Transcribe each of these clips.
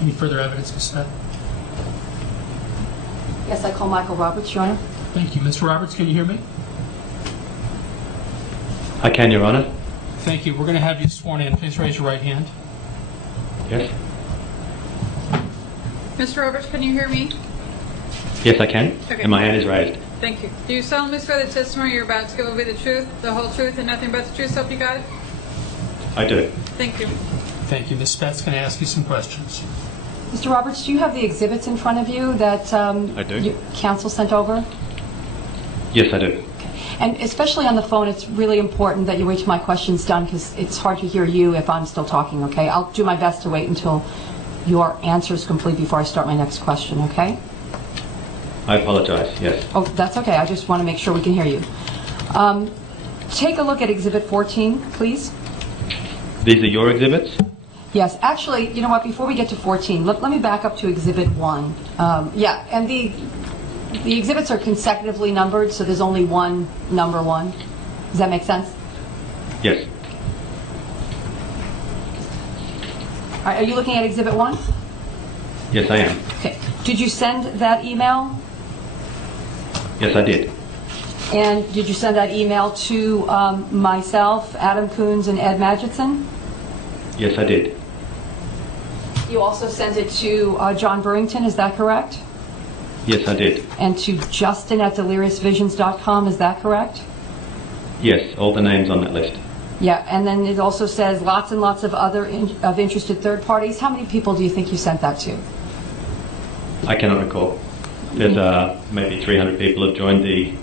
Any further evidence, Ms. Smith? Yes, I call Michael Roberts, Your Honor. Thank you. Mr. Roberts, can you hear me? I can, Your Honor. Thank you. We're going to have you sworn in. Please raise your right hand. Yes. Mr. Roberts, can you hear me? Yes, I can. Okay. And my hand is raised. Thank you. Do you solemnly swear the testimony you're about to give will be the truth, the whole truth, and nothing but the truth, so help you God? I do. Thank you. Thank you. Ms. Speth's going to ask you some questions. Mr. Roberts, do you have the exhibits in front of you that I do. counsel sent over? Yes, I do. And especially on the phone, it's really important that you wait till my question's done because it's hard to hear you if I'm still talking, okay? I'll do my best to wait until your answer is complete before I start my next question, okay? I apologize. Yes. Oh, that's okay. I just want to make sure we can hear you. Take a look at Exhibit 14, please. These are your exhibits? Yes, actually, you know what, before we get to 14, let me back up to Exhibit 1. Yeah, and the exhibits are consecutively numbered, so there's only one number 1. Does that make sense? Yes. All right, are you looking at Exhibit 1? Yes, I am. Okay. Did you send that email? Yes, I did. And did you send that email to myself, Adam Coons, and Ed Magidson? Yes, I did. You also sent it to John Burrington, is that correct? Yes, I did. And to Justin@deliriousvisions.com, is that correct? Yes, all the names on that list. Yeah, and then it also says lots and lots of other of interested third parties. How many people do you think you sent that to? I cannot recall. There's maybe 300 people have joined the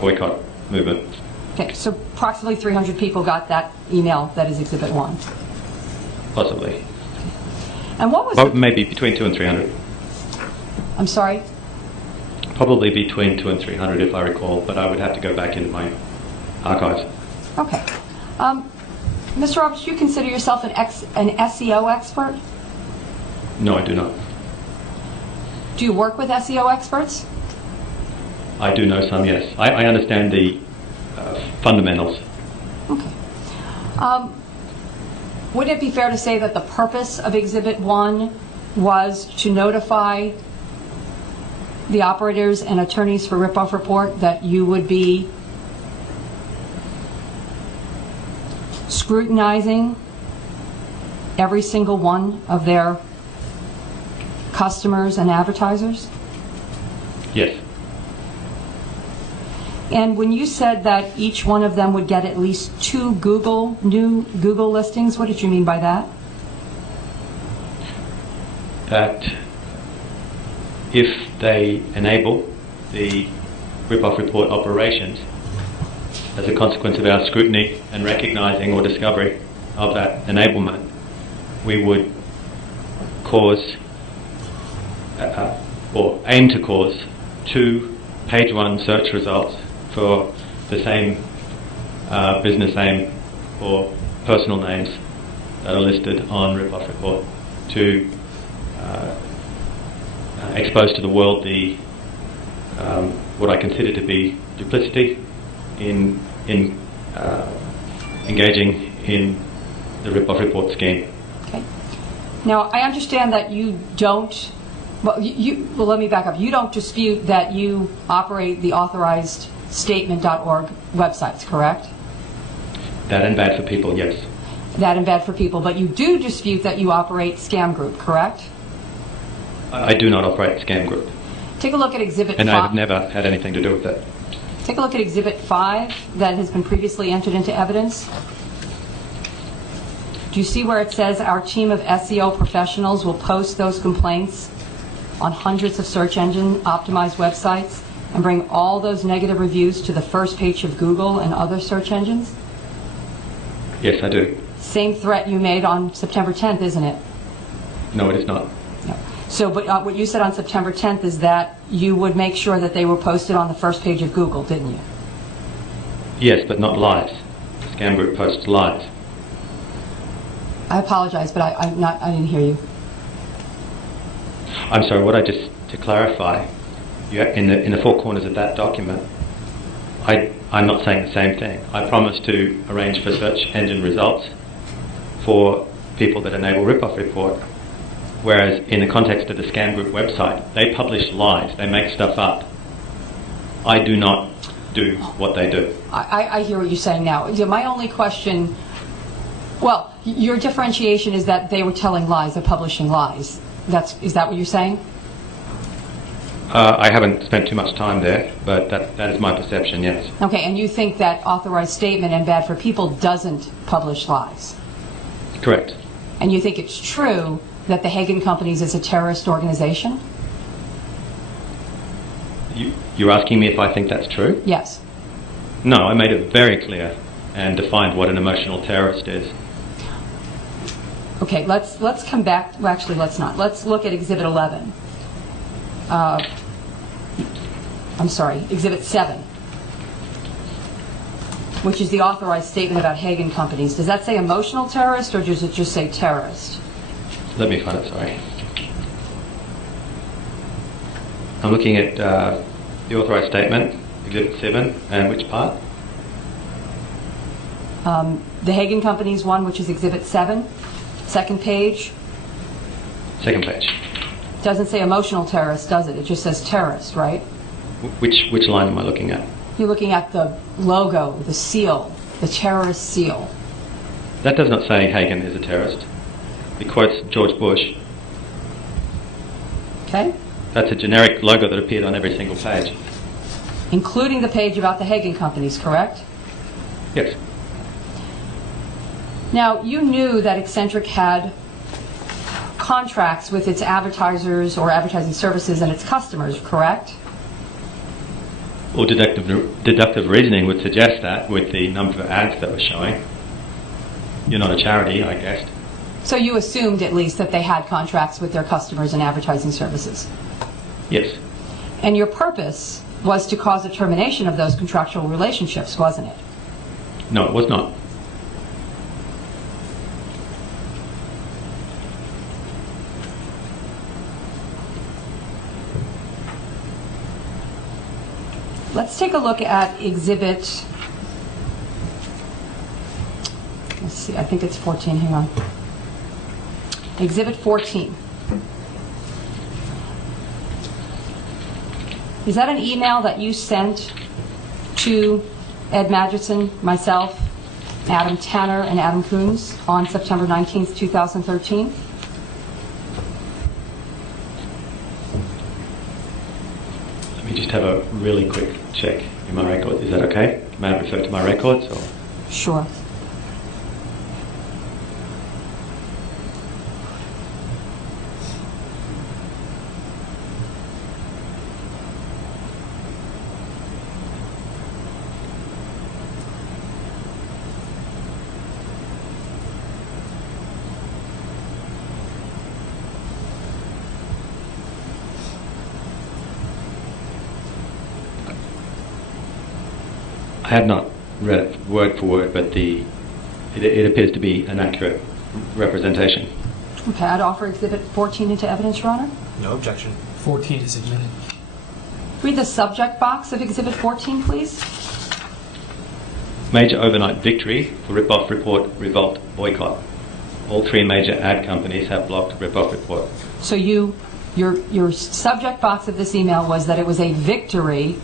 boycott movement. Okay, so approximately 300 people got that email that is Exhibit 1. Possibly. And what was... Well, maybe between 200 and 300. I'm sorry? Probably between 200 and 300 if I recall, but I would have to go back into my archives. Okay. Mr. Roberts, do you consider yourself an SEO expert? No, I do not. Do you work with SEO experts? I do know some, yes. I understand the fundamentals. Okay. Would it be fair to say that the purpose of Exhibit 1 was to notify the operators and attorneys for Ripoffreport that you would be scrutinizing every single one of their customers and advertisers? Yes. And when you said that each one of them would get at least 2 new Google listings, what did you mean by that? That if they enable the Ripoffreport operations as a consequence of our scrutiny and recognizing or discovery of that enablement, we would cause or aim to cause 2 page 1 search results for the same business name or personal names that are listed on Ripoffreport to expose to the world the what I consider to be duplicity in engaging in the Ripoffreport scheme. Okay. Now, I understand that you don't, well, let me back up. You don't dispute that you operate the authorized statement.org websites, correct? That and bad for people, yes. That and bad for people, but you do dispute that you operate Scam Group, correct? I do not operate Scam Group. Take a look at Exhibit 5. And I've never had anything to do with that. Take a look at Exhibit 5 that has been previously entered into evidence. Do you see where it says our team of SEO professionals will post those complaints on hundreds of search engine optimized websites and bring all those negative reviews to the first page of Google and other search engines? Yes, I do. Same threat you made on September 10th, isn't it? No, it is not. No. So, but what you said on September 10th is that you would make sure that they were posted on the first page of Google, didn't you? Yes, but not live. Scam Group posts live. I apologize, but I didn't hear you. I'm sorry, to clarify, in the 4 corners of that document, I'm not saying the same thing. I promised to arrange for search engine results for people that enable Ripoffreport, whereas in the context of the Scam Group website, they publish lies, they make stuff up. I do not do what they do. I hear what you're saying now. My only question, well, your differentiation is that they were telling lies, they're publishing lies. Is that what you're saying? I haven't spent too much time there, but that is my perception, yes. Okay, and you think that Authorized Statement and Bad for People doesn't publish lies? Correct. And you think it's true that the Hagen Companies is a terrorist organization? You're asking me if I think that's true? Yes. No, I made it very clear and defined what an emotional terrorist is. Okay, let's come back. Well, actually, let's not. Let's look at Exhibit 11. I'm sorry, Exhibit 7, which is the Authorized Statement about Hagen Companies. Does that say emotional terrorist, or does it just say terrorist? Let me find it, sorry. I'm looking at the authorized statement, Exhibit 7, and which part? The Hagen Companies one, which is Exhibit 7, second page. Second page. Doesn't say emotional terrorist, does it? It just says terrorist, right? Which line am I looking at? You're looking at the logo, the seal, the terrorist seal. That does not say Hagen is a terrorist. It quotes George Bush. Okay? That's a generic logo that appeared on every single page. Including the page about the Hagen Companies, correct? Yes. Now, you knew that Eccentric had contracts with its advertisers or advertising services and its customers, correct? Well, deductive reasoning would suggest that with the number of ads that were showing. You're not a charity, I guessed. So you assumed at least that they had contracts with their customers and advertising services. Yes. And your purpose was to cause a termination of those contractual relationships, wasn't it? No, it was not. Let's take a look at Exhibit, let's see, I think it's 14, hang on. Exhibit 14. Is that an email that you sent to Ed Magidson, myself, Adam Tanner, and Adam Coons on September 19th, 2013? Let me just have a really quick check in my records. Is that okay? May I refer to my records? Or? Sure. I have not read it word for word, but it appears to be an accurate representation. Okay, I'd offer Exhibit 14 into evidence, Your Honor. No objection. 14 is admitted. Read the subject box of Exhibit 14, please. Major overnight victory for Ripoffreport, Revolt, Boycott. All three major ad companies have blocked Ripoffreport. So your subject box of this email was that it was a victory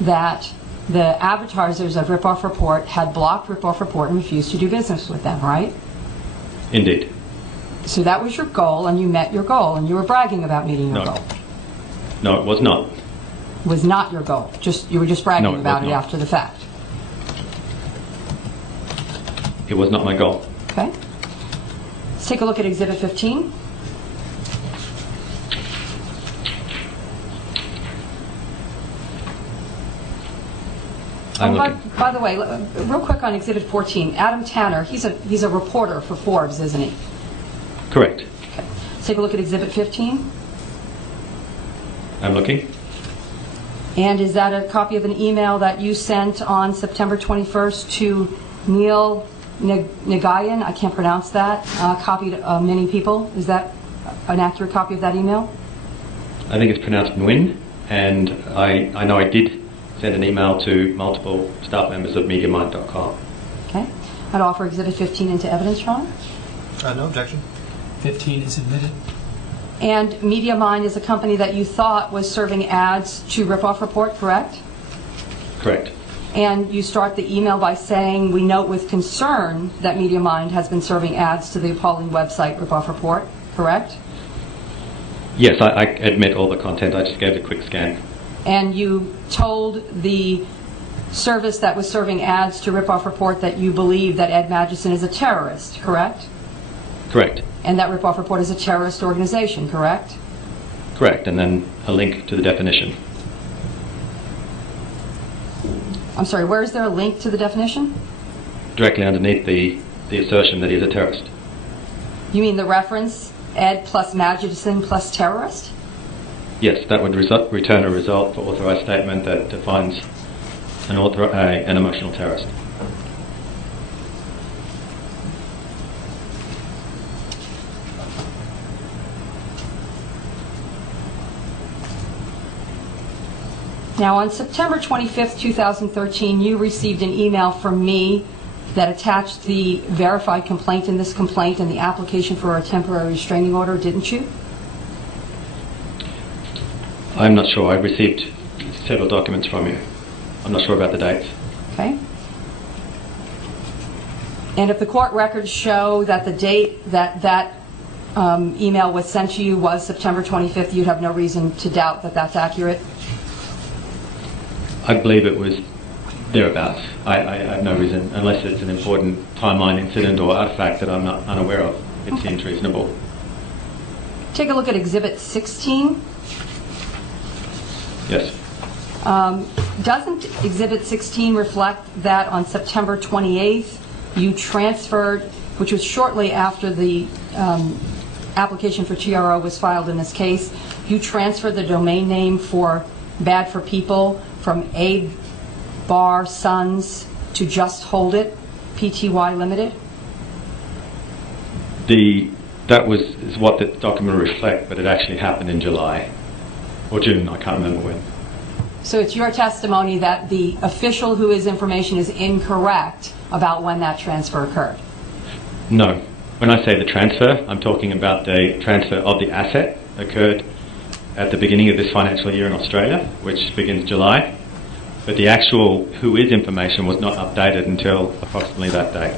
that the advertisers of Ripoffreport had blocked Ripoffreport and refused to do business with them, right? Indeed. So that was your goal, and you met your goal, and you were bragging about meeting your No. goal. No, it was not. Was not your goal. You were just bragging No, it about was it not. after the fact. It was not my goal. Okay. Let's take a look at Exhibit 15. I'm looking. By the way, real quick on Exhibit 14, Adam Tanner, he's a reporter for Forbes, isn't he? Correct. Okay. Let's take a look at Exhibit 15. I'm looking. And is that a copy of an email that you sent on September 21st to Neil Nagayan? I can't pronounce that. Copied many people. Is that an accurate copy of that email? I think it's pronounced Nguyen, and I know I did send an email to multiple staff members of MediaMind.com. Okay. I'd offer Exhibit 15 into evidence, Your Honor. No objection. 15 is admitted. And MediaMind is a company that you thought was serving ads to Ripoffreport, correct? Correct. And you start the email by saying, "We note with concern that MediaMind has been serving ads to the appalling website Ripoffreport," correct? Yes, I admit all the content. I just gave a quick scan. And you told the service that was serving ads to Ripoffreport that you believe that Ed Magidson is a terrorist, correct? Correct. And that Ripoffreport is a terrorist organization, correct? Correct. And then a link to the definition. I'm sorry, where is there a link to the definition? Directly underneath the assertion that he's a terrorist. You mean the reference, Ed plus Magidson plus terrorist? Yes, that would return a result for authorized statement that defines an emotional terrorist. Now, on September 25th, 2013, you received an email from me that attached the verified complaint in this complaint and the application for a temporary restraining order, didn't you? I'm not sure. I received several documents from you. I'm not sure about the dates. Okay. And if the court records show that the date that email was sent to you was September 25th, you'd have no reason to doubt that that's accurate? I believe it was thereabouts. I have no reason, unless it's an important timeline incident or artifact that I'm not unaware of. It seems reasonable. Take a look at Exhibit 16. Yes. Doesn't Exhibit 16 reflect that on September 28th you transferred, which was shortly after the application for TRO was filed in this case, you transferred the domain name for Bad for People from Abe Bar Sons to Just Hold It, Pty Limited? That is what the document reflect, but it actually happened in July or June. I can't remember when. So it's your testimony that the official whose information is incorrect about when that transfer occurred? No. When I say the transfer, I'm talking about the transfer of the asset occurred at the beginning of this financial year in Australia, which begins July. But the actual who-is information was not updated until approximately that date.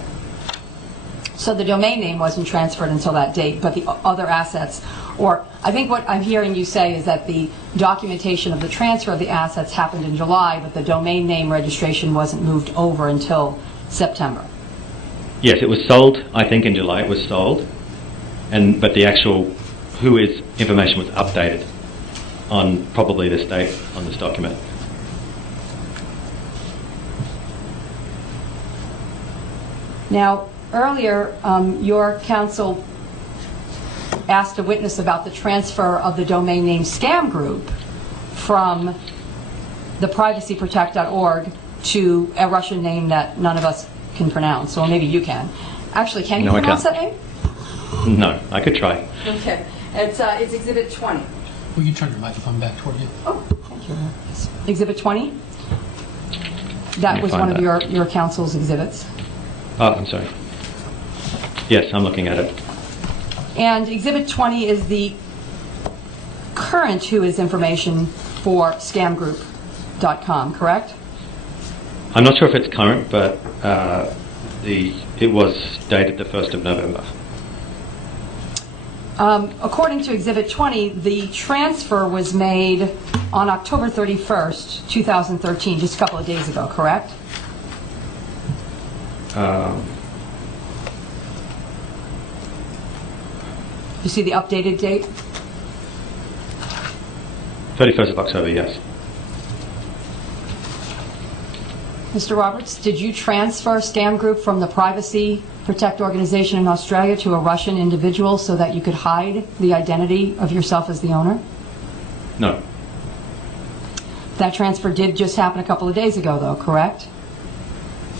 So the domain name wasn't transferred until that date, but the other assets, or I think what I'm hearing you say is that the documentation of the transfer of the assets happened in July, but the domain name registration wasn't moved over until September. Yes, it was sold, I think in July it was sold, but the actual who-is information was updated on probably this date on this document. Now, earlier, your counsel asked a witness about the transfer of the domain name Scam Group from the privacyprotect.org to a Russian name that none of us can pronounce, or maybe you can. Actually, can you No, I pronounce can't. that name? No, I could try. Okay. It's Exhibit 20. Will you turn your microphone back toward you? Oh, thank you. Exhibit 20? That me was find one of that. your counsel's exhibits. Oh, I'm sorry. Yes, I'm looking at it. And Exhibit 20 is the current who-is information for scamgroup.com, correct? I'm not sure if it's current, but it was dated the 1st of November. According to Exhibit 20, the transfer was made on October 31st, 2013, just a couple of days ago, correct? You see the updated date? 31st of October, yes. Mr. Roberts, did you transfer Scam Group from the Privacy Protect organization in Australia to a Russian individual so that you could hide the identity of yourself as the owner? No, That transfer did just happen a couple of days ago, though, correct?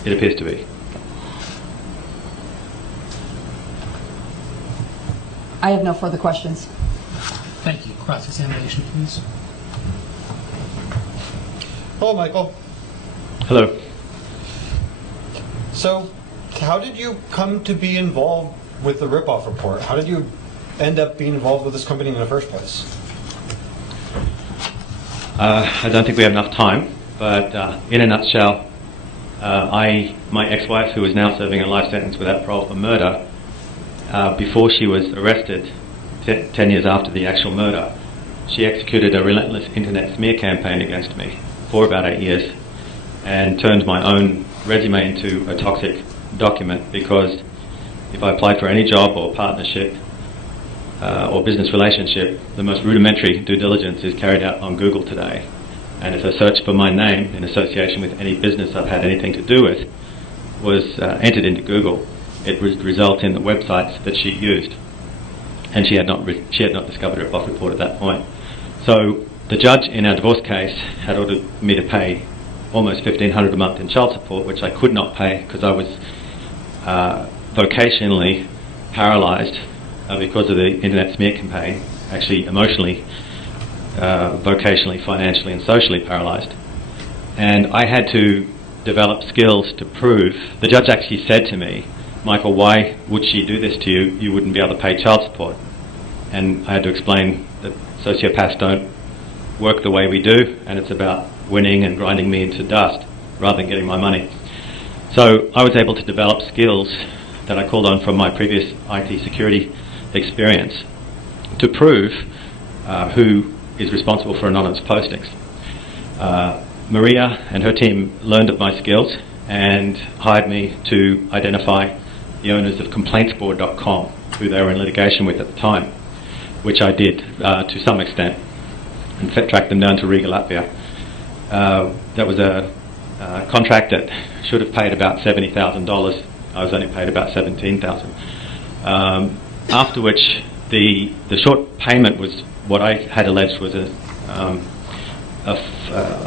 it appears to be. I have no further questions. Thank you. Cross-examination, please. Hello, Michael. Hello. So, how did you come to be involved with the Ripoff Report? How did you end up being involved with this company in the first place? I don't think we have enough time, but in a nutshell, my ex-wife, who is now serving a life sentence without parole for murder, before she was arrested, 10 years after the actual murder, she executed a relentless internet smear campaign against me for about 8 years and turned my own resume into a toxic document, because if I applied for any job or partnership or business relationship, the most rudimentary due diligence is carried out on Google today. And if a search for my name in association with any business I've had anything to do with was entered into Google, it would result in the websites that she used. And she had not discovered Ripoffreport at that point. So the judge in our divorce case had ordered me to pay almost $1,500 a month in child support, which I could not pay because I was vocationally paralysed because of the internet smear campaign, actually emotionally, vocationally, financially and socially paralysed. And I had to develop skills to prove. The judge actually said to me, "Michael, why would she do this to you? You wouldn't be able to pay child support." And I had to explain that sociopaths don't work the way we do, and it's about winning and grinding me into dust rather than getting my money. So I was able to develop skills that I called on from my previous IT security experience to prove who is responsible for anonymous postings. Maria and her team learned of my skills and hired me to identify the owners of complaintsboard.com, who they were in litigation with at the time, which I did to some extent, and tracked them down to Riga, Latvia. That was a contract that should have paid about $70,000. I was only paid about $17,000. After which, the short payment was what I had alleged was a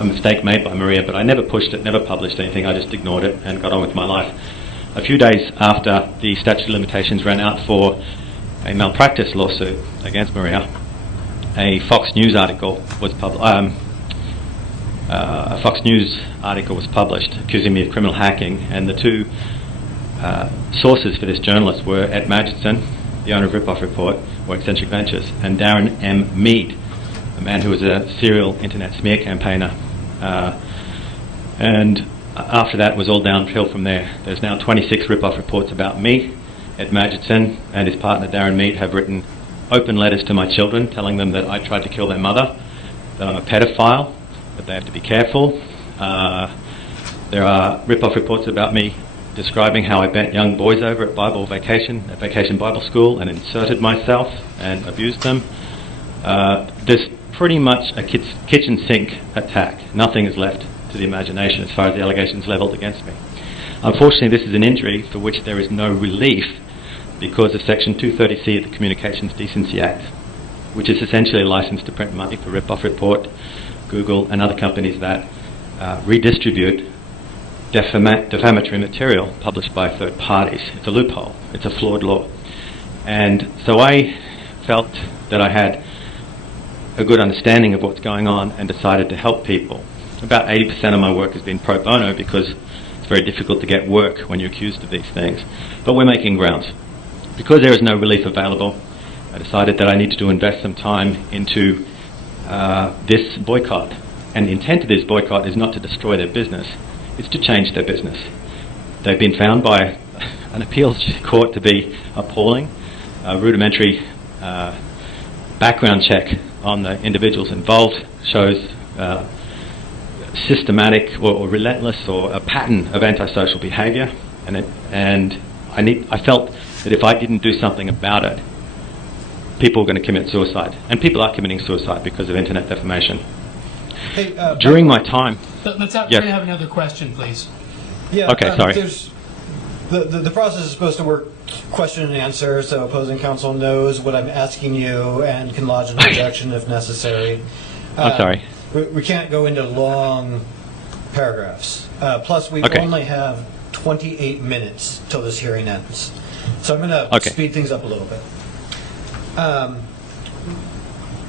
mistake made by Maria, but I never pushed it, never published anything. I just ignored it and got on with my life. A few days after the statute of limitations ran out for a malpractice lawsuit against Maria, a Fox News article was published accusing me of criminal hacking, and the two sources for this journalist were Ed Magidson, the owner of Ripoffreport, or Eccentric Ventures, and Darren M. Mead, a man who was a serial internet smear campaigner. And after that, it was all downhill from there. There's now 26 Ripoff reports about me. Ed Magidson and his partner Darren Mead have written open letters to my children telling them that I tried to kill their mother, that I'm a pedophile, that they have to be careful. There are Ripoff reports about me describing how I bent young boys over at Vacation Bible School, and inserted myself and abused them. There's pretty much a kitchen sink attack. Nothing is left to the imagination as far as the allegations levelled against me. Unfortunately, this is an injury for which there is no relief because of Section 230C of the Communications Decency Act, which is essentially a license to print money for Ripoffreport, Google and other companies that redistribute defamatory material published by third parties. It's a loophole. It's a flawed law. And so I felt that I had a good understanding of what's going on and decided to help people. About 80% of my work has been pro bono because it's very difficult to get work when you're accused of these things. But we're making grounds. Because there is no relief available, I decided that I needed to invest some time into this boycott. And the intent of this boycott is not to destroy their business, it's to change their business. They've been found by an appeals court to be appalling. A rudimentary background check on the individuals involved shows systematic or relentless or a pattern of antisocial behaviour, and I felt that if I didn't do something about it, people were going to commit suicide, and people are committing suicide because of internet defamation. Hey, During my time, Let's have, Yes. Can I have another question, please? yeah, Okay, sorry. The process is supposed to work question and answer, so opposing counsel knows what I'm asking you and can lodge an objection if necessary. I'm sorry. We can't go into long paragraphs. Plus, we Okay. only have 28 minutes till this hearing ends. So I'm going to Okay. speed things up a little bit.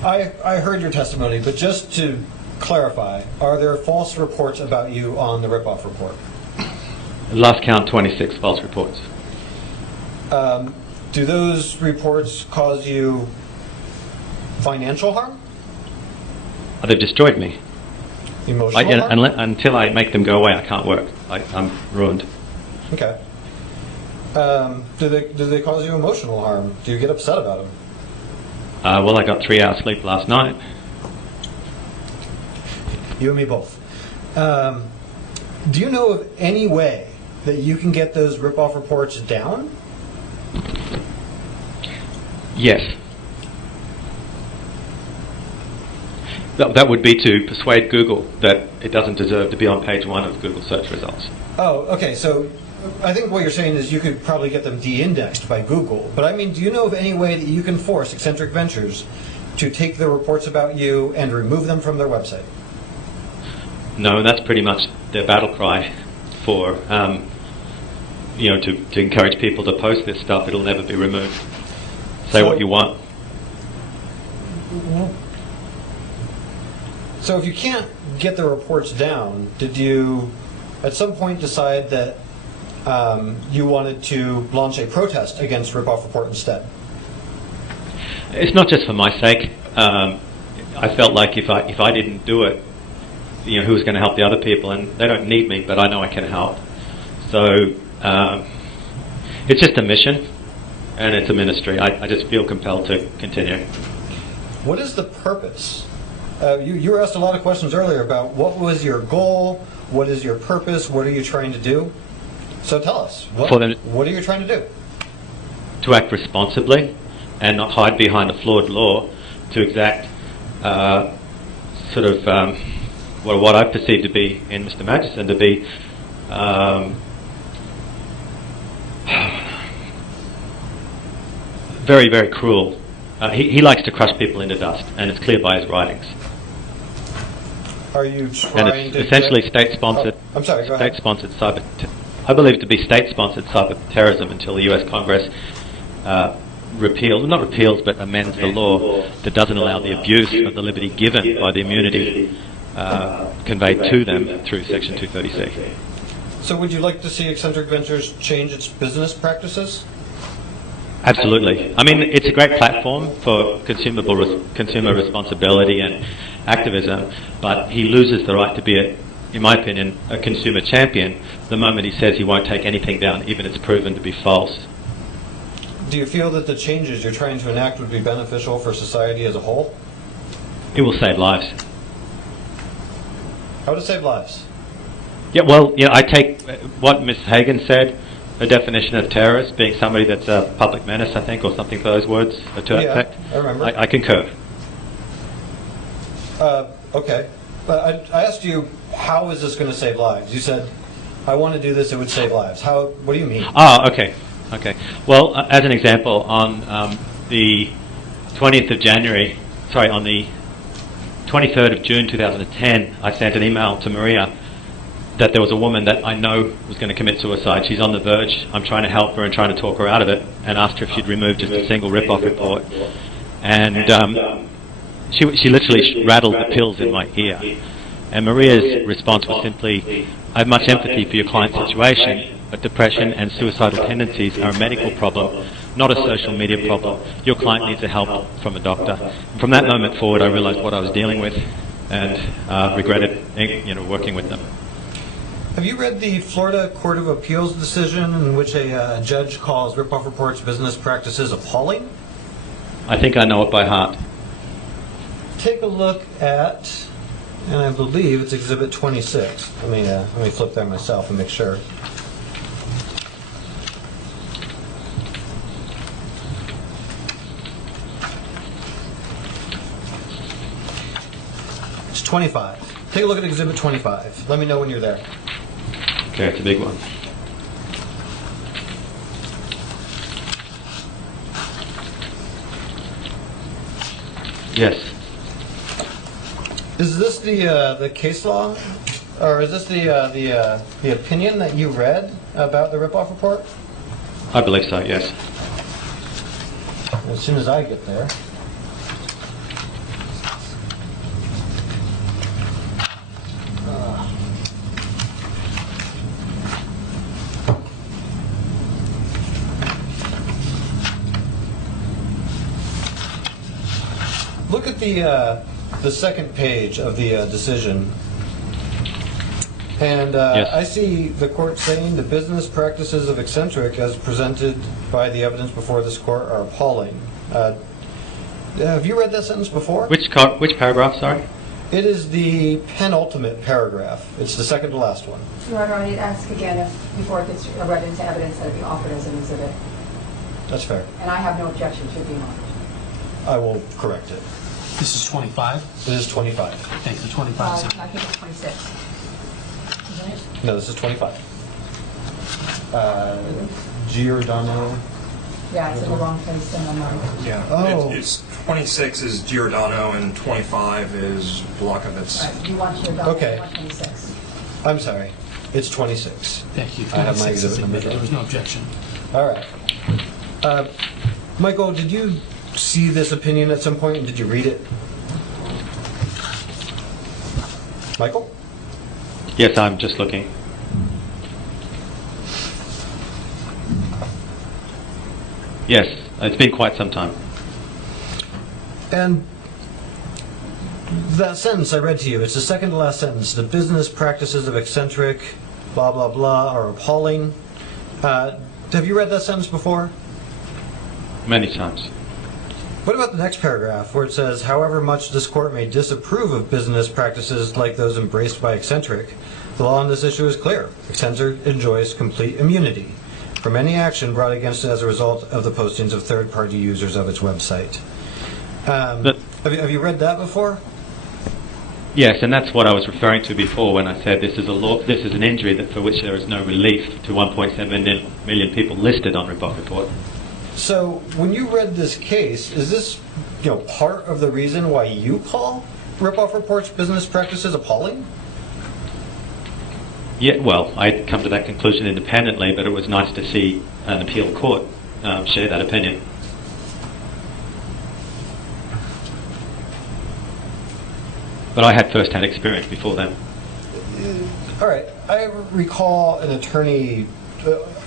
I heard your testimony, but just to clarify, are there false reports about you on the Ripoff report? Last count, 26 false reports. Do those reports cause you financial harm? They've destroyed me. Emotional harm? Until I make them go away, I can't work. I'm ruined. Okay. Do they cause you emotional harm? Do you get upset about them? Well, I got 3 hours sleep last night. You and me both. Do you know of any way that you can get those ripoff reports down? Yes. That would be to persuade Google that it doesn't deserve to be on page 1 of Google search results. Oh, okay. So I think what you're saying is you could probably get them de-indexed by Google. But I mean, do you know of any way that you can force Eccentric Ventures to take the reports about you and remove them from their website? No, that's pretty much their battle cry for, to encourage people to post this stuff. It'll never be removed. Say what you want. So if you can't get the reports down, did you at some point decide that you wanted to launch a protest against Ripoffreport instead? It's not just for my sake. I felt like if I didn't do it, who was going to help the other people? And they don't need me, but I know I can help. So it's just a mission, and it's a ministry. I just feel compelled to continue. What is the purpose? You were asked a lot of questions earlier about what was your goal, what is your purpose, what are you trying to do? So tell us, what are you trying to do? To act responsibly and not hide behind a flawed law to exact what I perceive to be, in Mr. Magnuson, to be very, very cruel. He likes to crush people into dust, and it's clear by his writings. Are you trying and it's essentially state-sponsored. I'm sorry, go ahead. State-sponsored cyber. I believe it to be state-sponsored cyber terrorism until the U.S. Congress not repeals, but amends the law that doesn't allow the abuse of the liberty given by the immunity conveyed to them through Section 230C. So would you like to see Eccentric Ventures change its business practices? Absolutely. I mean, it's a great platform for consumer responsibility and activism, but he loses the right to be, in my opinion, a consumer champion the moment he says he won't take anything down, even if it's proven to be false. Do you feel that the changes you're trying to enact would be beneficial for society as a whole? It will save lives. How would it save lives? Yeah, well, I take what Ms. Hagan said, a definition of terrorist being somebody that's a public menace, I think, or something for those words to that effect. I remember. I concur. Okay. But I asked you, how is this going to save lives? You said, I want to do this, it would save lives. What do you mean? Okay. Well, as an example, on the 20th of January, on the 23rd of June 2010, I sent an email to Maria that there was a woman that I know was going to commit suicide. She's on the verge. I'm trying to help her and trying to talk her out of it, and asked her if she'd remove just a single rip-off report. And she literally rattled the pills in my ear. And Maria's response was simply, I have much empathy for your client's situation, but depression and suicidal tendencies are a medical problem, not a social media problem. Your client needs help from a doctor. And from that moment forward, I realized what I was dealing with and regretted working with them. Have you read the Florida Court of Appeals decision in which a judge calls Ripoffreport's business practices appalling? I think I know it by heart. Take a look at, and I believe it's Exhibit 26. Let me flip there myself and make sure. It's 25. Take a look at Exhibit 25. Let me know when you're there. Okay, it's a big one. Yes. Is this the case law, or is this the opinion that you read about the ripoff report? I believe so, yes. As soon as I get there. look at the second page of the decision. And Yes. I see the court saying the business practices of Eccentric as presented by the evidence before this court are appalling. Have you read that sentence before? Which paragraph, sorry? It is the penultimate paragraph. It's the second to last one. Your Honor, I need to ask again if, before it gets read into evidence, that it be offered as an exhibit. That's fair. And I have no objection to it being offered. I will correct it. This is 25. This is 25. Thank you. 25 is I think it's 26. Isn't it? No, this is 25. Giordano. Yeah, it's in the wrong place then on mine. Yeah. Oh. It's 26 is Giordano and 25 is Blockovitz. Right, you want your Okay. you want 26. I'm sorry. It's 26. Thank you. I have my 26 is exhibit number. admitted. There was no objection. All right. Michael, did you see this opinion at some point and did you read it? Michael? Yes, I'm just looking. Yes, it's been quite some time. And that sentence I read to you, it's the second to last sentence. The business practices of Eccentric, blah, blah, blah, are appalling. Have you read that sentence before? Many times. What about the next paragraph where it says, however much this court may disapprove of business practices like those embraced by Eccentric, the law on this issue is clear. Eccentric enjoys complete immunity from any action brought against it as a result of the postings of third-party users of its website. Have you read that before? Yes, and that's what I was referring to before when I said this is a law. This is an injury for which there is no relief to 1.7 million people listed on Ripoffreport. So when you read this case, is this part of the reason why you call Ripoffreport's business practices appalling? Yeah, well, I'd come to that conclusion independently, but it was nice to see an appeal court share that opinion. But I had first-hand experience before then. All right. I recall an attorney,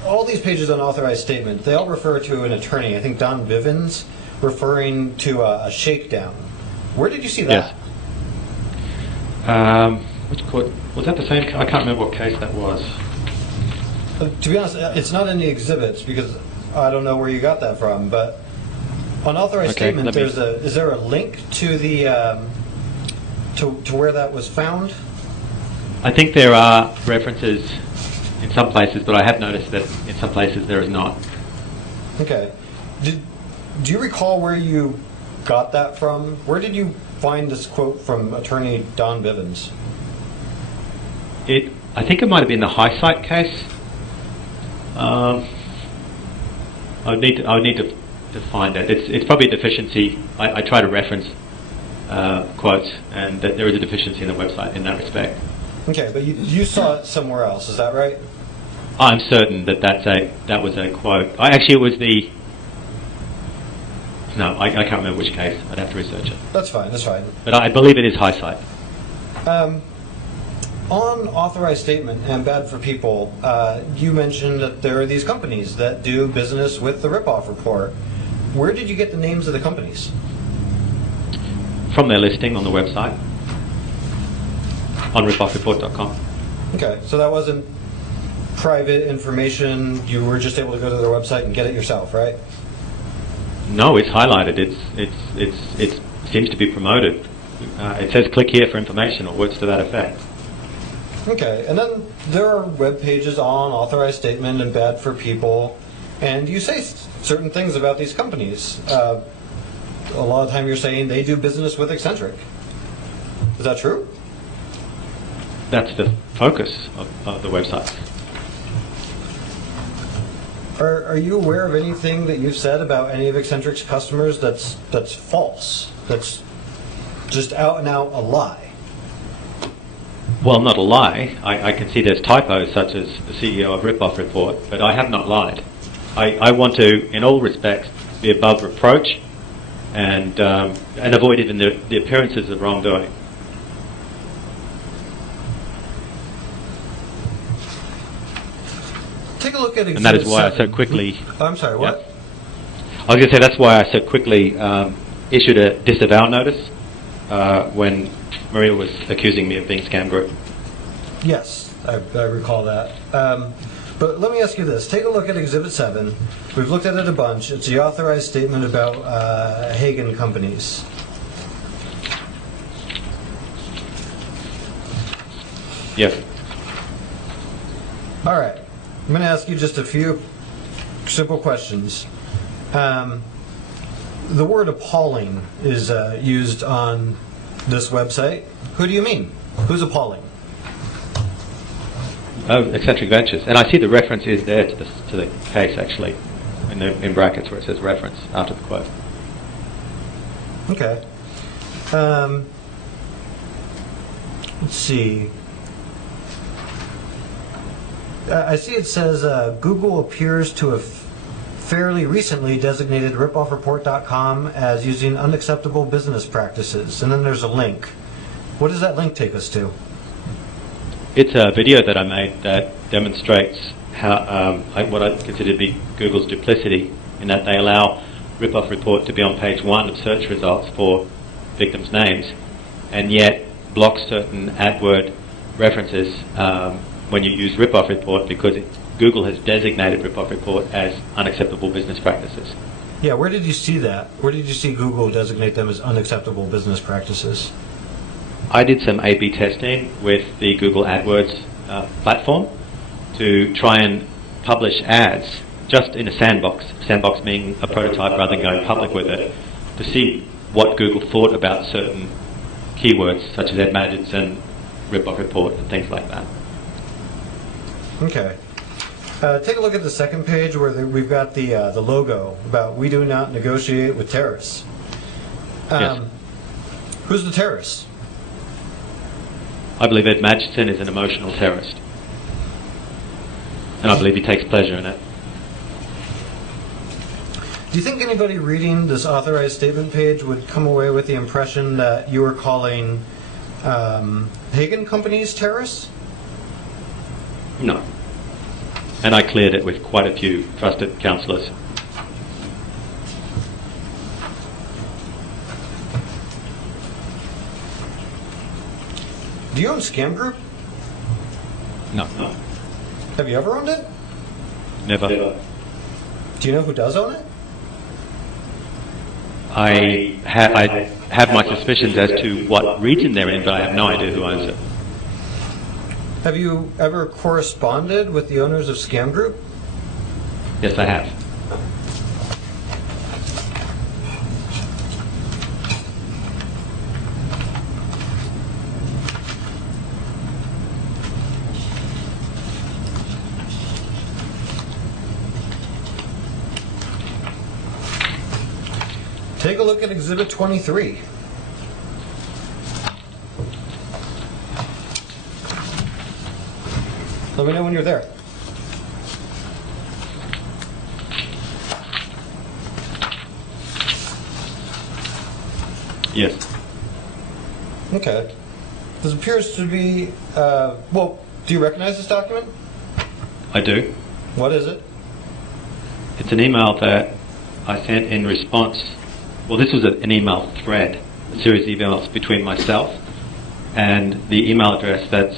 all these pages on authorized statement, they all refer to an attorney, I think Don Bivens, referring to a shakedown. Where did you see that? Yes. Which court? Was that the same? I can't remember what case that was. To be honest, it's not in the exhibits because I don't know where you got that from, but on authorized Okay, statement, is there a link to the to where that was found? I think there are references in some places, but I have noticed that in some places there is not. Okay. Do you recall where you got that from? Where did you find this quote from attorney Don Bivens? I think it might have been the High Site case. I would need to find it. It's probably a deficiency. I try to reference quotes, and that there is a deficiency in the website in that respect. Okay, but you saw it somewhere else, is that right? I'm certain that was a quote. It was the. No, I can't remember which case. I'd have to research it. That's fine, that's fine. But I believe it is High Site. On authorized statement and bad for people, you mentioned that there are these companies that do business with the Ripoffreport. Where did you get the names of the companies? From their listing on the website, on ripoffreport.com. Okay, so that wasn't private information. You were just able to go to their website and get it yourself, right? No, it's highlighted. It seems to be promoted. It says click here for information or words to that effect. Okay, and then there are web pages on authorized statement and bad for people, and you say certain things about these companies. A lot of the time you're saying they do business with Eccentric. Is that true? That's the focus of the website. Are you aware of anything that you've said about any of Eccentric's customers that's false? That's just out and out a lie? Well, not a lie. I can see there's typos such as the CEO of Ripoffreport, but I have not lied. I want to, in all respects, be above reproach and avoid even the appearances of wrongdoing. Take a look at Exhibit And that is why 7. I so quickly... I'm sorry, what? I was going to say that's why I so quickly issued a disavow notice when Maria was accusing me of being scam group. Yes, I recall that. But let me ask you this. Take a look at Exhibit 7. We've looked at it a bunch. It's the authorized statement about Hagen Companies. Yes. All right. I'm going to ask you just a few simple questions. The word appalling is used on this website. Who do you mean? Who's appalling? Oh, Eccentric Ventures. And I see the reference is there to the case, actually, in brackets where it says reference after the quote. Okay. Let's see. I see it says Google appears to have fairly recently designated ripoffreport.com as using unacceptable business practices. And then there's a link. What does that link take us to? It's a video that I made that demonstrates how what I consider to be Google's duplicity, in that they allow Ripoffreport to be on page 1 of search results for victims' names, and yet block certain AdWord references when you use Ripoffreport because Google has designated Ripoffreport as unacceptable business practices. Yeah, where did you see that? Where did you see Google designate them as unacceptable business practices? I did some A/B testing with the Google AdWords platform to try and publish ads just in a sandbox being a prototype rather than going public with it, to see what Google thought about certain keywords such as Ed Madison, Ripoffreport, and things like that. Okay. Take a look at the second page where we've got the logo about "We do not negotiate with terrorists." Yes. Who's the terrorist? I believe Ed Madison is an emotional terrorist, and I believe he takes pleasure in it. Do you think anybody reading this authorized statement page would come away with the impression that you were calling Hagen Companies terrorists? No. And I cleared it with quite a few trusted counsellors. Do you own Scam Group? No. Have you ever owned it? Never. Do you know who does own it? I have my suspicions as to what region they're in, but I have no idea who owns it. Have you ever corresponded with the owners of Scam Group? Yes, I have. Take a look at Exhibit 23. Let me know when you're there. Yes. Okay. This appears to be, well, do you recognize this document? I do. What is it? It's an email that I sent in response. Well, this was an email thread, a series of emails between myself and the email address that's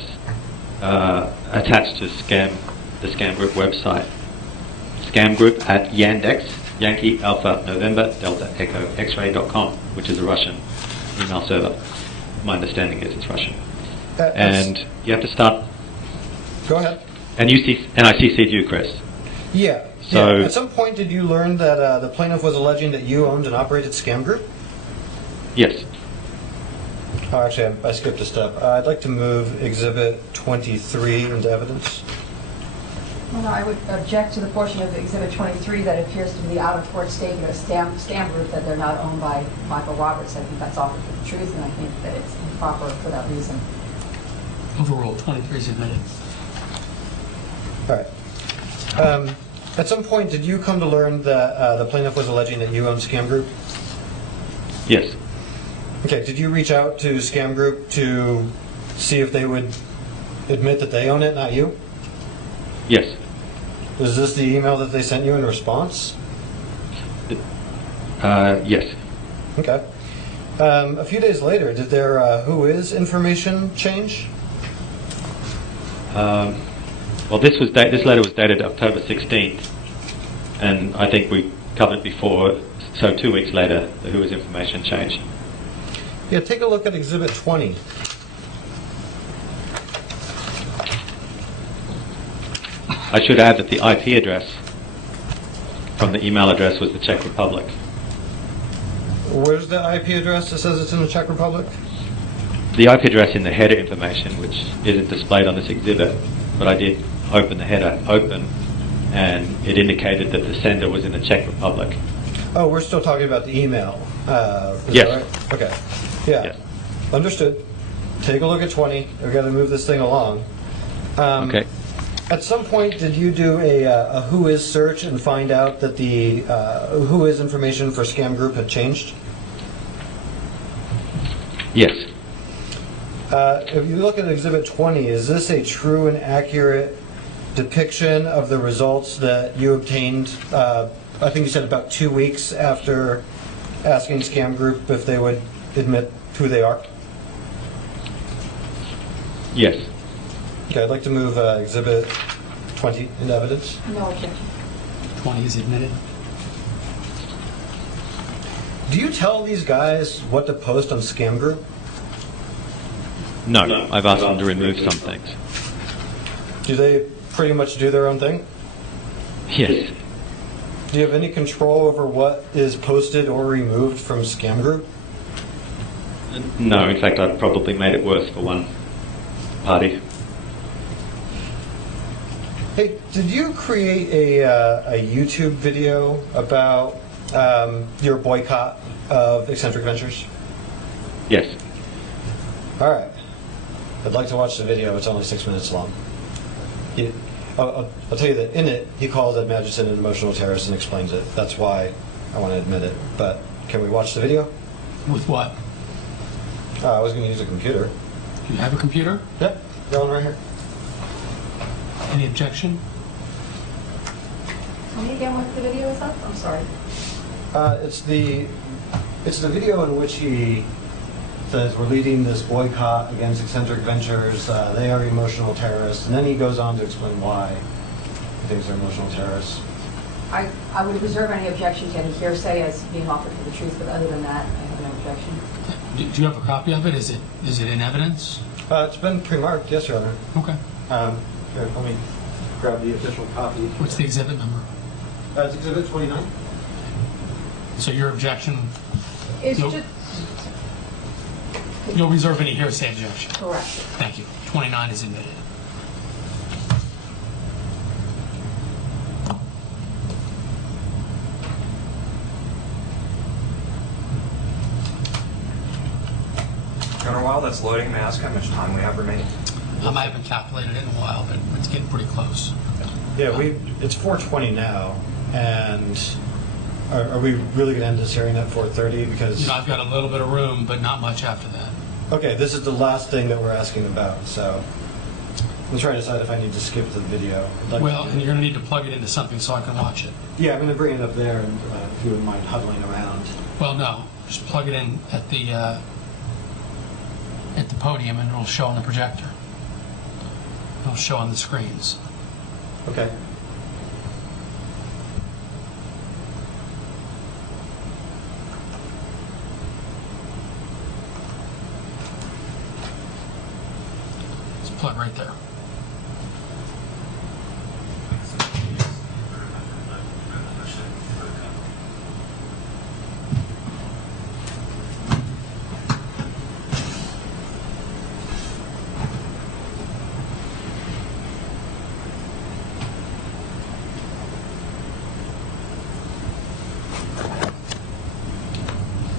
attached to the Scam Group website. Scam Group at Yandex, Yankee Alpha November Delta Echo X-ray.com, which is a Russian email server. My understanding is it's Russian. And you have to start. Go ahead. And I CC'd you, Chris. Yeah. So- At some point, did you learn that the plaintiff was alleging that you owned and operated Scam Group? Yes. Oh, actually, I skipped a step. I'd like to move Exhibit 23 into evidence. Well, no, I would object to the portion of Exhibit 23 that appears to be the out-of-court statement of Scam Group that they're not owned by Michael Roberts. I think that's offered for the truth, and I think that it's improper for that reason. Overruled, 23 is admitted. All right. At some point, did you come to learn that the plaintiff was alleging that you owned Scam Group? Yes. Okay, did you reach out to Scam Group to see if they would admit that they own it, not you? Yes. Is this the email that they sent you in response? Yes. Okay. A few days later, did their who is information change? Well, this letter was dated October 16th, and I think we covered before. So 2 weeks later, the who is information changed. Yeah, take a look at Exhibit 20. I should add that the IP address from the email address was the Czech Republic. Where's the IP address that says it's in the Czech Republic? The IP address in the header information, which isn't displayed on this exhibit, but I did open the header and it indicated that the sender was in the Czech Republic. Oh, we're still talking about the email. Is Yes. that right? Okay. Yeah. Yes. Understood. Take a look at 20. We've got to move this thing along. Okay. At some point, did you do a who is search and find out that the who is information for Scam Group had changed? Yes. If you look at Exhibit 20, is this a true and accurate depiction of the results that you obtained, I think you said about 2 weeks after asking Scam Group if they would admit who they are? Yes. Okay, I'd like to move Exhibit 20 into evidence. No objection. 20 is admitted. Do you tell these guys what to post on Scam Group? No, I've asked them to remove some things. Do they pretty much do their own thing? Yes. Do you have any control over what is posted or removed from Scam Group? No, in fact, I've probably made it worse for one party. Hey, did you create a YouTube video about your boycott of Eccentric Ventures? Yes. All right. I'd like to watch the video. It's only 6 minutes long. I'll tell you that in it, he calls Ed Magidson an emotional terrorist and explains it. That's why I want to admit it. But can we watch the video? With what? I was going to use a computer. Do you have a computer? Yep, got one right here. Any objection? Tell me again what the video is up? I'm sorry. It's the video in which he says we're leading this boycott against Eccentric Ventures. They are emotional terrorists, and then he goes on to explain why he thinks they're emotional terrorists. I would reserve any objection to any hearsay as being offered for the truth, but other than that, I have no objection. Do you have a copy of it? Is it in evidence? It's been pre-marked, yes, Your Honor. Okay. Here, let me grab the official copy. What's the exhibit number? It's Exhibit 29. So your objection, It's Nope. just, you'll reserve any hearsay objection. Correct. Thank you. 29 is admitted. Governor, while that's loading, may I ask how much time we have remaining? I haven't calculated it in a while, but it's getting pretty close. Yeah, it's 4:20 now, and are we really going to end this hearing at 4:30? Because You know, I've got a little bit of room, but not much after that. okay, this is the last thing that we're asking about, so I'm trying to decide if I need to skip the video. Well, and you're going to need to plug it into something so I can watch it. Yeah, I'm going to bring it up there, and if you wouldn't mind huddling around. Well, no, just plug it in at the podium, and it'll show on the projector. It'll show on the screens. Okay. It's plug right there.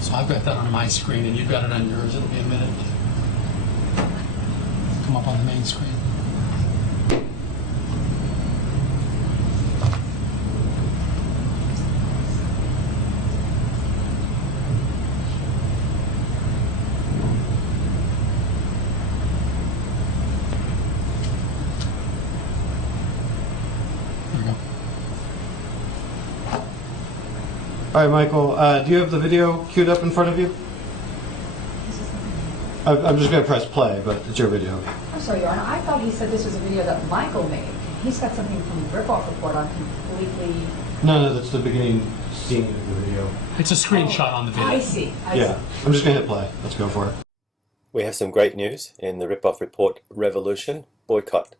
So I've got that on my screen, and you've got it on yours. It'll be a minute. Come up on the main screen. There we go. All right, Michael, do you have the video queued up in front of you? I'm just going to press play, but it's your video. I'm sorry, Your Honor. I thought he said this was a video that Michael made. He's got something from Ripoffreport on completely... No, that's the beginning scene of the video. It's a screenshot on the video. I see. Yeah, I'm just going to hit play. Let's go for it. We have some great news in the Ripoffreport revolution boycott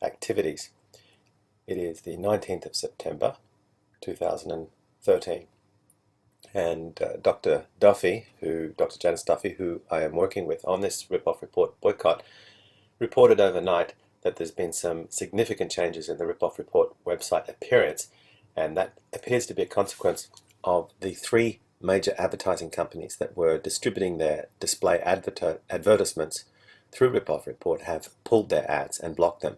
activities. It is the 19th of September 2013, and Dr. Janice Duffy, who I am working with on this Ripoffreport boycott, reported overnight that there's been some significant changes in the Ripoffreport website appearance, and that appears to be a consequence of the three major advertising companies that were distributing their display advertisements through Ripoffreport have pulled their ads and blocked them.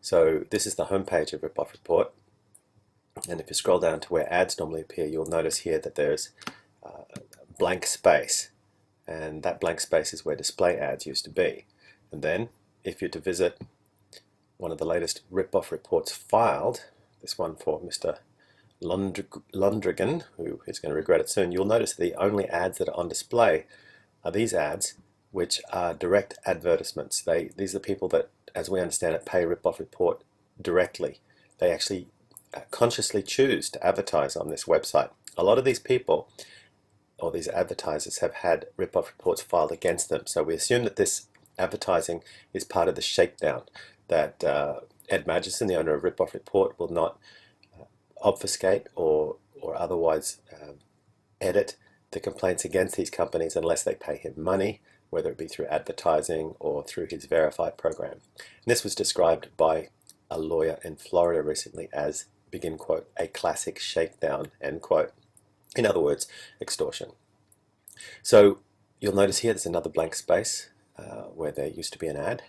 So this is the homepage of Ripoffreport, and if you scroll down to where ads normally appear, you'll notice here that there's a blank space, and that blank space is where display ads used to be. And then if you're to visit one of the latest Ripoffreports filed, this one for Mr. Lundrigan, who is going to regret it soon, you'll notice the only ads that are on display are these ads, which are direct advertisements. These are people that, as we understand it, pay Ripoffreport directly. They actually consciously choose to advertise on this website. A lot of these people, or these advertisers, have had Ripoffreports filed against them. So we assume that this advertising is part of the shakedown, that Ed Magidson, the owner of Ripoffreport, will not obfuscate or otherwise edit the complaints against these companies unless they pay him money, whether it be through advertising or through his Verify program. And this was described by a lawyer in Florida recently as, begin quote, a classic shakedown, end quote. In other words, extortion. So you'll notice here there's another blank space where there used to be an ad.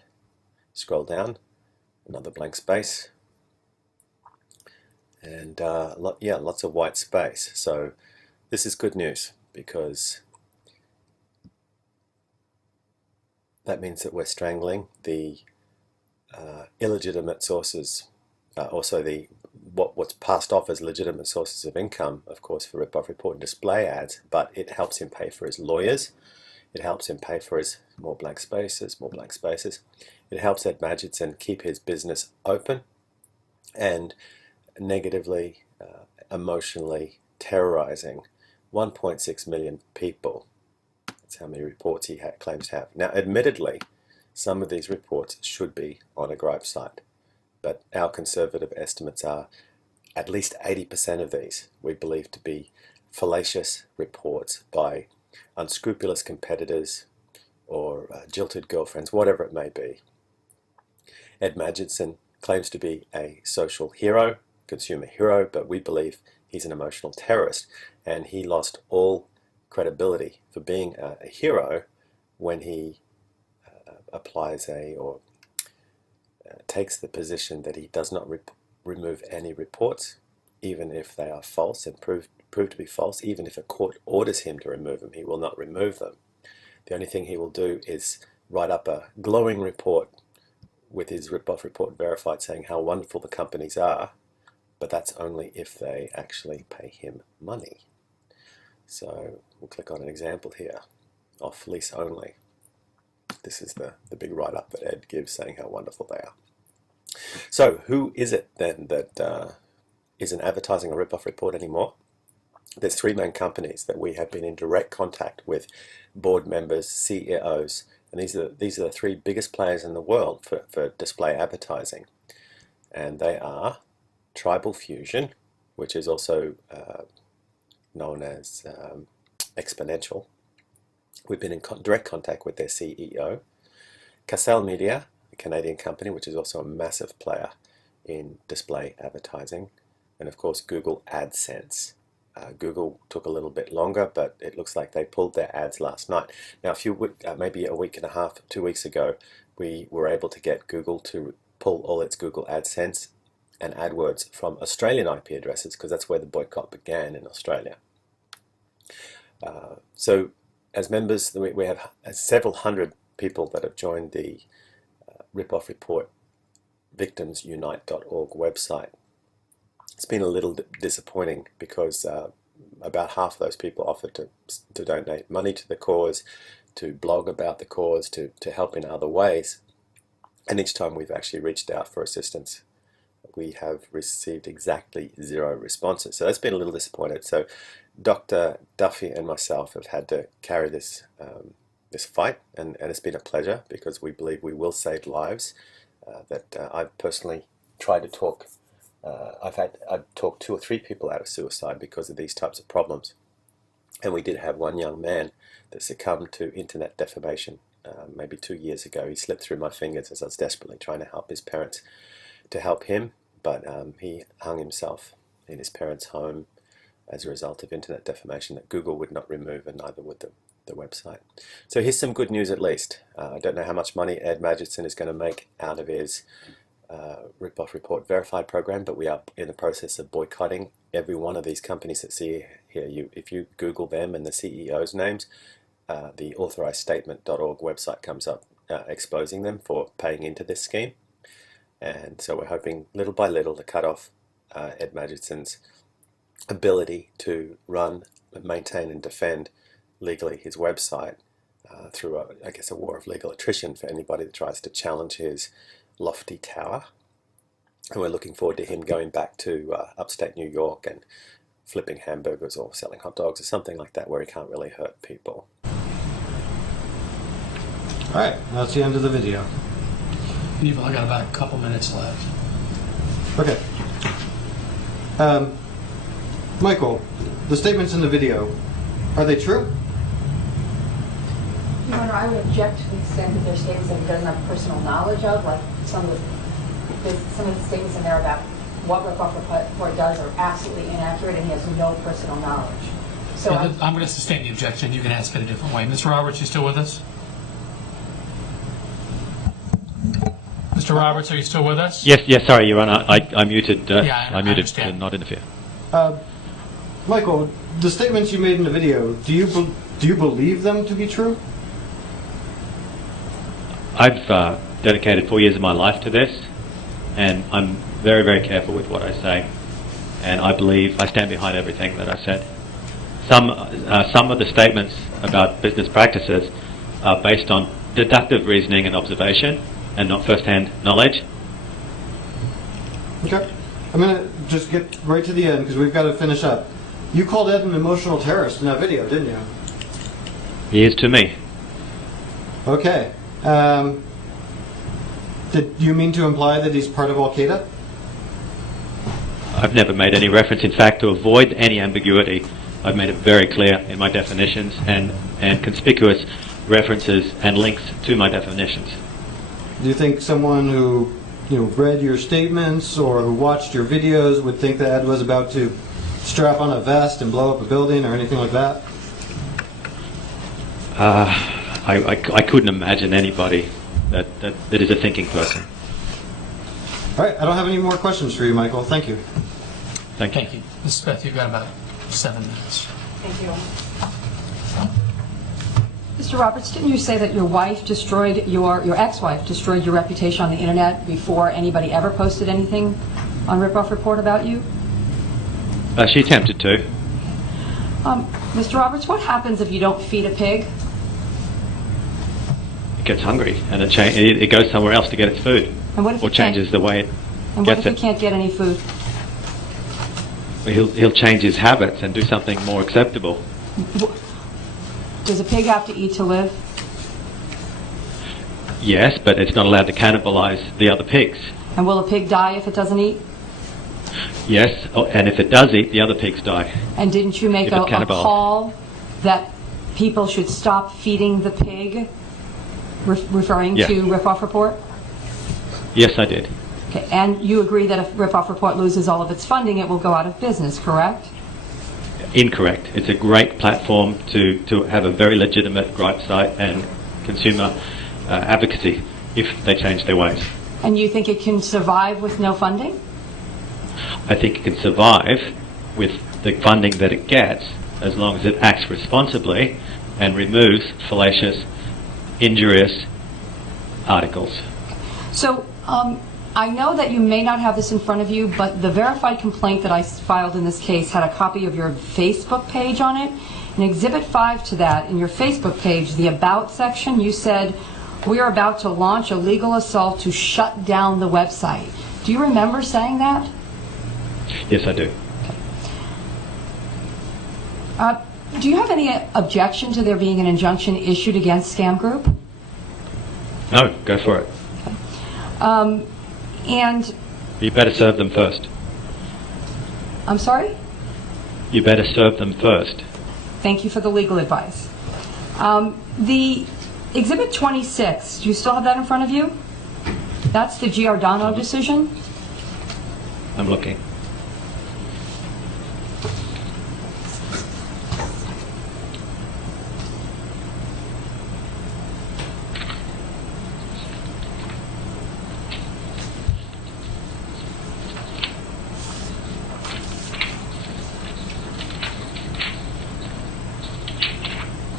Scroll down, another blank space. And lots of white space. So this is good news, because that means that we're strangling the illegitimate sources, also what's passed off as legitimate sources of income, of course, for Ripoffreport and display ads, but it helps him pay for his lawyers. It helps him pay for his more blank spaces. It helps Ed Magidson keep his business open, and negatively, emotionally terrorizing 1.6 million people. That's how many reports he claims to have. Now, admittedly, some of these reports should be on a gripe site, but our conservative estimates are at least 80% of these we believe to be fallacious reports by unscrupulous competitors or jilted girlfriends, whatever it may be. Ed Magidson claims to be a social hero, consumer hero, but we believe he's an emotional terrorist, and he lost all credibility for being a hero when he takes the position that he does not remove any reports, even if they are false and prove to be false. Even if a court orders him to remove them, he will not remove them. The only thing he will do is write up a glowing report with his Ripoffreport verified saying how wonderful the companies are, but that's only if they actually pay him money. So we'll click on an example here, off lease only. This is the big write-up that Ed gives saying how wonderful they are. So who is it then that isn't advertising on Ripoffreport anymore? There's three main companies that we have been in direct contact with, board members, CEOs, and these are the three biggest players in the world for display advertising. And they are Tribal Fusion, which is also known as Exponential. We've been in direct contact with their CEO. Cassell Media, a Canadian company, which is also a massive player in display advertising. And of course, Google AdSense. Google took a little bit longer, but it looks like they pulled their ads last night. Now, maybe a week and a half, 2 weeks ago, we were able to get Google to pull all its Google AdSense and AdWords from Australian IP addresses, because that's where the boycott began, in Australia. So as members, we have several hundred people that have joined the Ripoffreport victimsunite.org website. It's been a little disappointing because about half of those people offered to donate money to the cause, to blog about the cause, to help in other ways. And each time we've actually reached out for assistance, we have received exactly 0 responses. So that's been a little disappointed. So Dr. Duffy and myself have had to carry this this fight, and it's been a pleasure because we believe we will save lives. I've personally tried to talk. I've talked 2 or 3 people out of suicide because of these types of problems. And we did have one young man that succumbed to internet defamation maybe 2 years ago. He slipped through my fingers as I was desperately trying to help his parents to help him, but he hung himself in his parents' home as a result of internet defamation that Google would not remove, and neither would the website. So here's some good news at least. I don't know how much money Ed Magidson is going to make out of his Ripoffreport verified program, but we are in the process of boycotting every one of these companies that see here. If you Google them and the CEO's names, the authorizedstatement.org website comes up exposing them for paying into this scheme. And so we're hoping little by little to cut off Ed Magidson's ability to run, maintain and defend legally his website through, a war of legal attrition for anybody that tries to challenge his lofty tower. And we're looking forward to him going back to upstate New York and flipping hamburgers or selling hot dogs or something like that where he can't really hurt people. All right, that's the end of the video. You've only got about a couple minutes left. Okay. Michael, the statements in the video, are they true? Your Honor, I would object to the extent that there's statements that he doesn't have personal knowledge of, like some of the statements in there about what Ripoffreport does are absolutely inaccurate, and he has no personal knowledge. So I'm going to sustain the objection. You can ask it a different way. Mr. Roberts, you still with us? Mr. Roberts, are you still with us? Yes, sorry, Your Honor. I muted. I muted to understand. not interfere. Michael, the statements you made in the video, do you believe them to be true? I've dedicated 4 years of my life to this, and I'm very, very careful with what I say. And I believe I stand behind everything that I said. Some of the statements about business practices are based on deductive reasoning and observation, and not first-hand knowledge. Okay. I'm going to just get right to the end because we've got to finish up. You called Ed an emotional terrorist in that video, didn't you? He is to me. Okay. Did you mean to imply that he's part of Al-Qaeda? I've never made any reference. In fact, to avoid any ambiguity, I've made it very clear in my definitions and conspicuous references and links to my definitions. Do you think someone who read your statements or who watched your videos would think that Ed was about to strap on a vest and blow up a building or anything like that? I couldn't imagine anybody that is a thinking person. All right, I don't have any more questions for you, Michael. Thank you. Thank you. Thank you. Ms. Smith, you've got about 7 minutes. Thank you. Mr. Roberts, didn't you say that your wife destroyed your ex-wife destroyed your reputation on the internet before anybody ever posted anything on Ripoffreport about you? She attempted to. Mr. Roberts, what happens if you don't feed a pig? It gets hungry and it goes somewhere else to get its food, And what if or you can't- changes the way it And what gets if it. he can't get any food? He'll change his habits and do something more acceptable. Does a pig have to eat to live? Yes, but it's not allowed to cannibalize the other pigs. And will a pig die if it doesn't eat? Yes, and if it does eat, the other pigs die. And didn't you make If a it's cannibal. call that people should stop feeding the pig, referring Yeah. to Ripoffreport? Yes, I did. Okay, and you agree that if Ripoffreport loses all of its funding, it will go out of business, correct? Incorrect. It's a great platform to have a very legitimate gripe site and consumer advocacy if they change their ways. And you think it can survive with no funding? I think it can survive with the funding that it gets as long as it acts responsibly and removes fallacious, injurious articles. So, I know that you may not have this in front of you, but the verified complaint that I filed in this case had a copy of your Facebook page on it. In Exhibit 5 to that, in your Facebook page, the About section, you said, "We are about to launch a legal assault to shut down the website." Do you remember saying that? Yes, I do. Do you have any objection to there being an injunction issued against Scam Group? No, go for it. And, You better serve them first. I'm sorry? You better serve them first. Thank you for the legal advice. The Exhibit 26, do you still have that in front of you? That's the Giordano decision? I'm looking.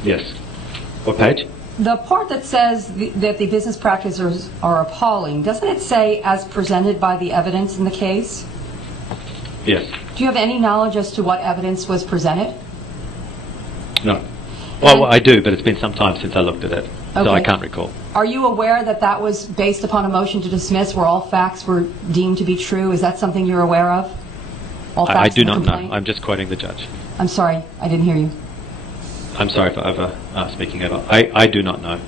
Yes. What page? The part that says that the business practices are appalling, doesn't it say as presented by the evidence in the case? Yes. Do you have any knowledge as to what evidence was presented? No. Well, I do, but it's been some time since I looked at it, so I Okay. can't recall. Are you aware that that was based upon a motion to dismiss where all facts were deemed to be true? Is that something you're aware of? All I facts do in the not know. complaint? I'm just quoting the judge. I'm sorry, I didn't hear you. I'm sorry for speaking over. I do not know.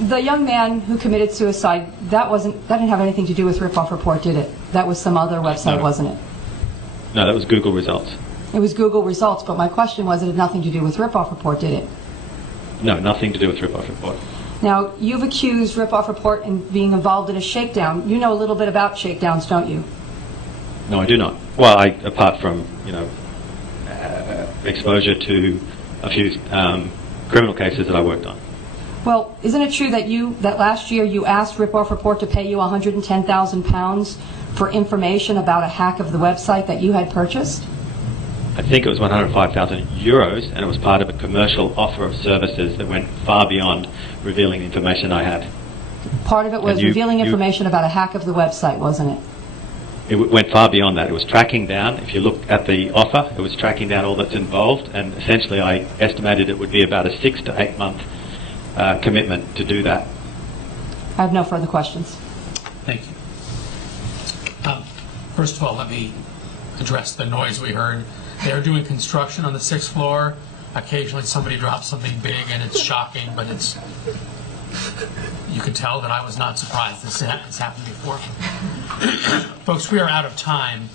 The young man who committed suicide, that didn't have anything to do with Ripoffreport, did it? That was some other website, No. wasn't it? No, that was Google results. It was Google results, but my question was, it had nothing to do with Ripoffreport, did it? No, nothing to do with Ripoffreport. Now, you've accused Ripoffreport in being involved in a shakedown. You know a little bit about shakedowns, don't you? No, I do not. Well, apart from, exposure to a few criminal cases that I worked on. Well, isn't it true that last year you asked Ripoffreport to pay you £110,000 for information about a hack of the website that you had purchased? I think it was 105,000 euros, and it was part of a commercial offer of services that went far beyond revealing the information I had. Part of it was And you- revealing you- information about a hack of the website, wasn't it? It went far beyond that. It was tracking down, if you look at the offer, it was tracking down all that's involved, and essentially I estimated it would be about a 6 to 8 month commitment to do that. I have no further questions. Thank you. First of all, let me address the noise we heard. They are doing construction on the 6th floor. Occasionally somebody drops something big and it's shocking, but you could tell that I was not surprised. This has happened before. Folks, we are out of time.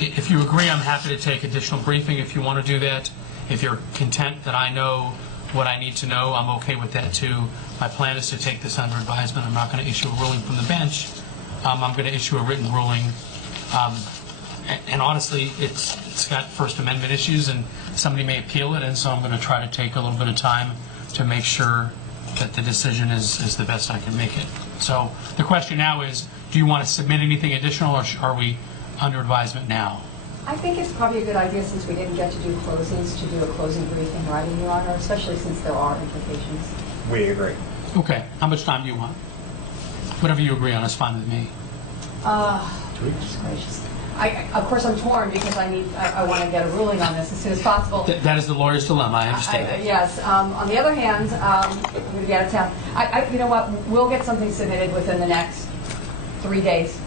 If you agree, I'm happy to take additional briefing if you want to do that. If you're content that I know what I need to know, I'm okay with that too. My plan is to take this under advisement. I'm not going to issue a ruling from the bench. I'm going to issue a written ruling. And honestly, it's got First Amendment issues, and somebody may appeal it, and so I'm going to try to take a little bit of time to make sure that the decision is the best I can make it. So the question now is, do you want to submit anything additional, or are we under advisement now? I think it's probably a good idea, since we didn't get to do closings, to do a closing brief in writing, Your Honor, especially since there are implications. We agree. Okay. How much time do you want? Whatever you agree on is fine with me. Goodness gracious. Of course, I'm torn because I want to get a ruling on this as soon as possible. That is the lawyer's dilemma. I understand. Yes. On the other hand, I'm going to be out of town. You know what? We'll get something submitted within the next 3 days,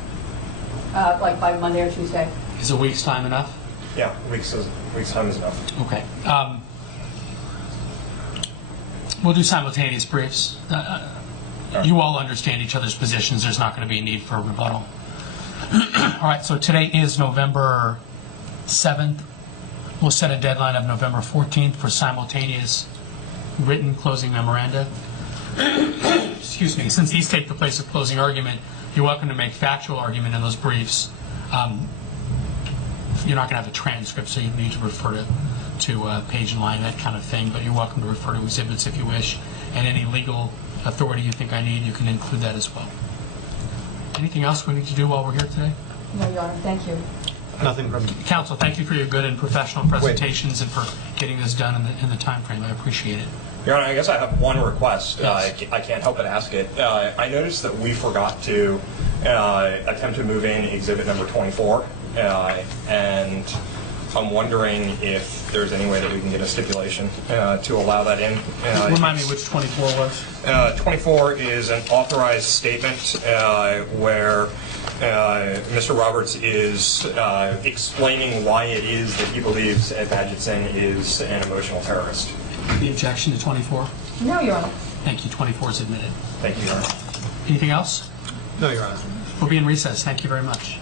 like by Monday or Tuesday. Is a week's time enough? Yeah, week's time is enough. Okay. We'll do simultaneous briefs. You all understand each other's positions. There's not going to be a need for a rebuttal. All right, so today is November 7th. We'll set a deadline of November 14th for simultaneous written closing memoranda. Excuse me. Since these take the place of closing argument, you're welcome to make factual argument in those briefs. You're not going to have a transcript, so you need to refer to page and line, that kind of thing, but you're welcome to refer to exhibits if you wish, and any legal authority you think I need, you can include that as well. Anything else we need to do while we're here today? No, Your Honor. Thank you. Nothing from... Council, thank you for your good and professional presentations and for getting this done in the time frame. I appreciate it. Your Honor, I guess I have one request. Yes. I can't help but ask it. I noticed that we forgot to attempt to move in exhibit number 24, and I'm wondering if there's any way that we can get a stipulation to allow that in. Remind me which 24 was. 24 is an authorized statement where Mr. Roberts is explaining why it is that he believes Ed Madgetson is an emotional terrorist. The objection to 24? No, Your Honor. Thank you. 24 is admitted. Thank you, Your Honor. Anything else? No, Your Honor. We'll be in recess. Thank you very much.